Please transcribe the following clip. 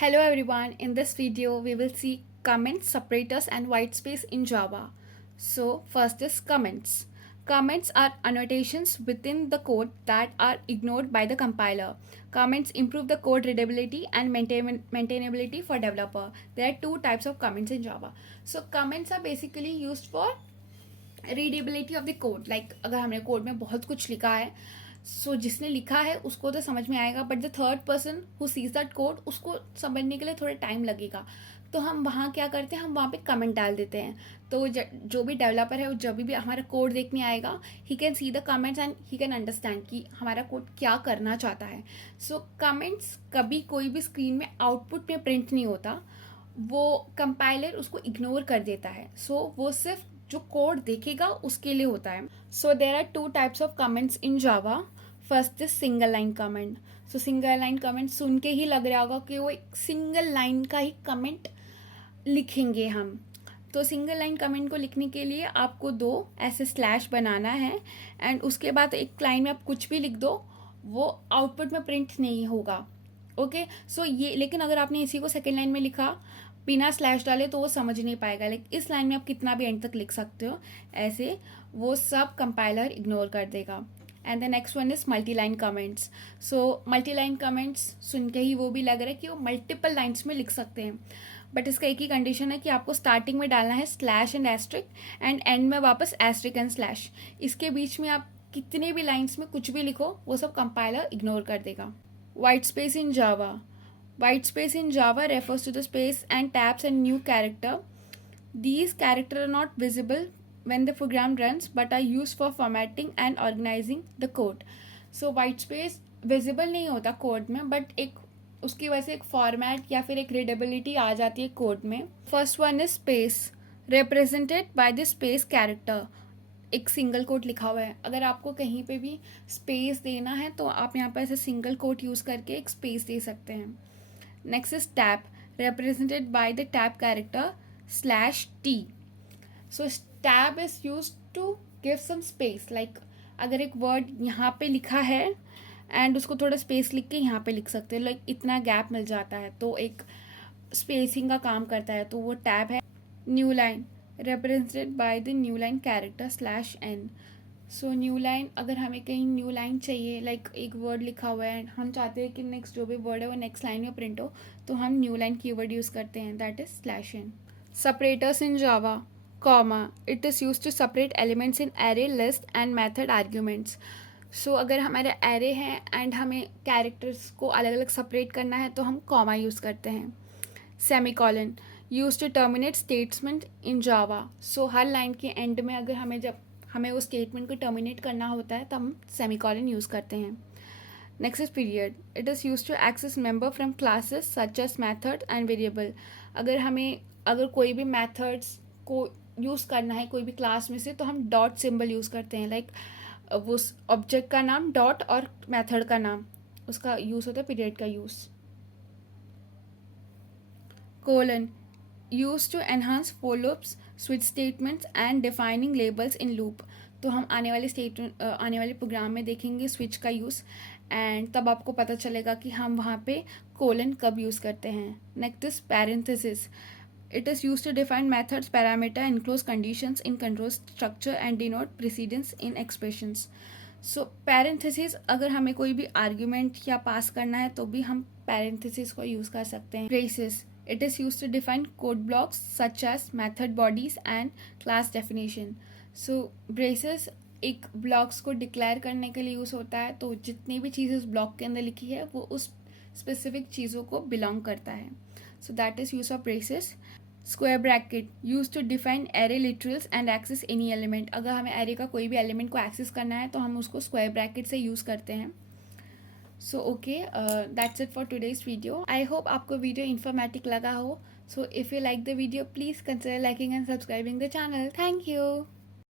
Hello everyone, in this video we will see comments, separators and white space in Java. So first is comments. Comments are annotations within the code that are ignored by the compiler. Comments improve the code readability and maintainability for developer. There are two types of comments in Java. So comments are basically used for readability of the code. Like अगर हमने code में बहुत कुछ लिखा है, सो जिसने लिखा है उसको तो समझ में आएगा, but the third person who seize that code उसको समझने के लिए थोड़ा टाइम लगेगा. तो हम वहाँ क्या करते हैं, हम वहाँ पे कमेंट डाल देते हैं. तो जो भी डेवलपर है, जब भी हमारा कोड देखने आएगा, he can see the comments and he can understand कि हमारा कोड क्या करना चाहता है. सो कमेंट्स कभी कोई भी स्क्रीन में आउटपुट में प्रिंट नहीं होता, वो कंपाइलर उसको इग्नोर कर देता है. सो वो सिर्फ जो कोड देखेगा उसके लिए होता है. So there are two types of comments in Java. First is single line comment. So single line comment सुन के ही लग रहा होगा कि वो एक सिंगल लाइन का ही कमेंट लिखेंगे हम. तो सिंगल लाइन कमेंट को लिखने के लिए आपको दो ऐसे स्लैश बनाना है एंड उसके बाद एक लाइन में आप कुछ भी लिख दो, वो आउटपुट में प्रिंट नहीं होगा. ओके सो ये, लेकिन अगर आपने इसी को सेकेंड लाइन में लिखा बिना स्लैश डाले तो वो समझ नहीं पाएगा. लाइक इस लाइन में आप कितना भी एंड तक लिख सकते हो, ऐसे वो सब कंपाइलर इग्नोर कर देगा. And the next one is multi line comments. So multi line comments सुन के ही वो भी लग रहा है कि वो मल्टीपल लाइन्स में लिख सकते हैं, बट इसका एक ही कंडीशन है कि आपको स्टार्टिंग में डालना है slash and asterisk and end में वापस एस्ट्रिक एंड स्लैश. इसके बीच में आप कितने भी लाइन्स में कुछ भी लिखो, वो सब कंपाइलर इग्नोर कर देगा. White space in Java. White space in Java refers to the space and tabs and new character. These characters are not visible when the program runs but are used for formatting and organizing the code. So white space visible नहीं होता code में, but एक उसकी वजह से एक format या फिर एक रीडेबिलिटी आ जाती है कोड में. First one is space, represented by the space character. एक सिंगल कोट लिखा हुआ है, अगर आपको कहीं पे भी स्पेस देना है तो आप यहाँ पर ऐसे सिंगल कोट यूज़ करके एक स्पेस दे सकते हैं. Next is tab, represented by the tab character /t. So tab is use to give some space. Like अगर एक वर्ड यहाँ पे लिखा है एंड उसको थोड़ा स्पेस लिख के यहाँ पे लिख सकते हैं, लाइक इतना गैप मिल जाता है तो एक स्पेसिंग का काम करता है, तो वो टैब है. New line, represented by the new line character /n. So new line, अगर हमें कहीं न्यू लाइन चाहिए, लाइक एक वर्ड लिखा हुआ है, हम चाहते हैं कि नेक्स्ट जो भी वर्ड है वो नेक्स्ट लाइन में प्रिंट हो, तो हम न्यू लाइन कीवर्ड यूज़ करते हैं, that is /n. Separators in Java, comma, it is use to separate elements in array, list and method arguments. So अगर हमारे एरे हैं एंड हमें कैरेक्टर्स को अलग अलग सेपरेट करना है तो हम कॉमा यूज़ करते हैं. Semicolon, use to terminate statement in Java. So हर लाइन के एंड में अगर जब हमें उस स्टेटमेंट को टर्मिनेट करना होता है तो हम सेमीकॉलन यूज़ करते हैं. Next is period, it is use to access member from classes such as method and variable. अगर कोई भी मैथड्स को यूज़ करना है कोई भी क्लास में से, तो हम डॉट सिंबल यूज़ करते हैं. लाइक वो ऑब्जेक्ट का नाम डॉट और मैथड का नाम, उसका यूज़ होता है पीरियड का use. Colon, used to enhance for loops, switch statements and defining labels in loop. तो हम आने वाले प्रोग्राम में देखेंगे स्विच का यूज़, एंड तब आपको पता चलेगा कि हम वहाँ पे कोलन कब यूज़ करते हैं. Next is parenthesis, it is use to define methods, parameter, enclose conditions in control structure and denote precedence in expressions. So parenthesis, अगर हमें कोई भी आर्ग्यूमेंट या पास करना है तो भी हम पैरेंथेसिस को यूज़ कर सकते हैं. Braces, it is used to define code blocks such as method bodies and class definition. So braces एक ब्लॉक्स को डिक्लेयर करने के लिए यूज़ होता है, तो जितनी भी चीज़ें उस ब्लॉक के अंदर लिखी है वो उस स्पेसिफिक चीज़ों को बिलोंग करता है. So that is use of braces. Square bracket, use to define array literals and access any element. अगर हमें एरे का कोई भी एलिमेंट को एक्सेस करना है तो हम उसको स्क्वायर ब्रैकेट से यूज़ करते हैं. So okay, that's it for today's video. I hope आपको वीडियो इन्फॉर्मेटिव लगा हो. So if you like the video, please consider liking and subscribing the channel. Thank you.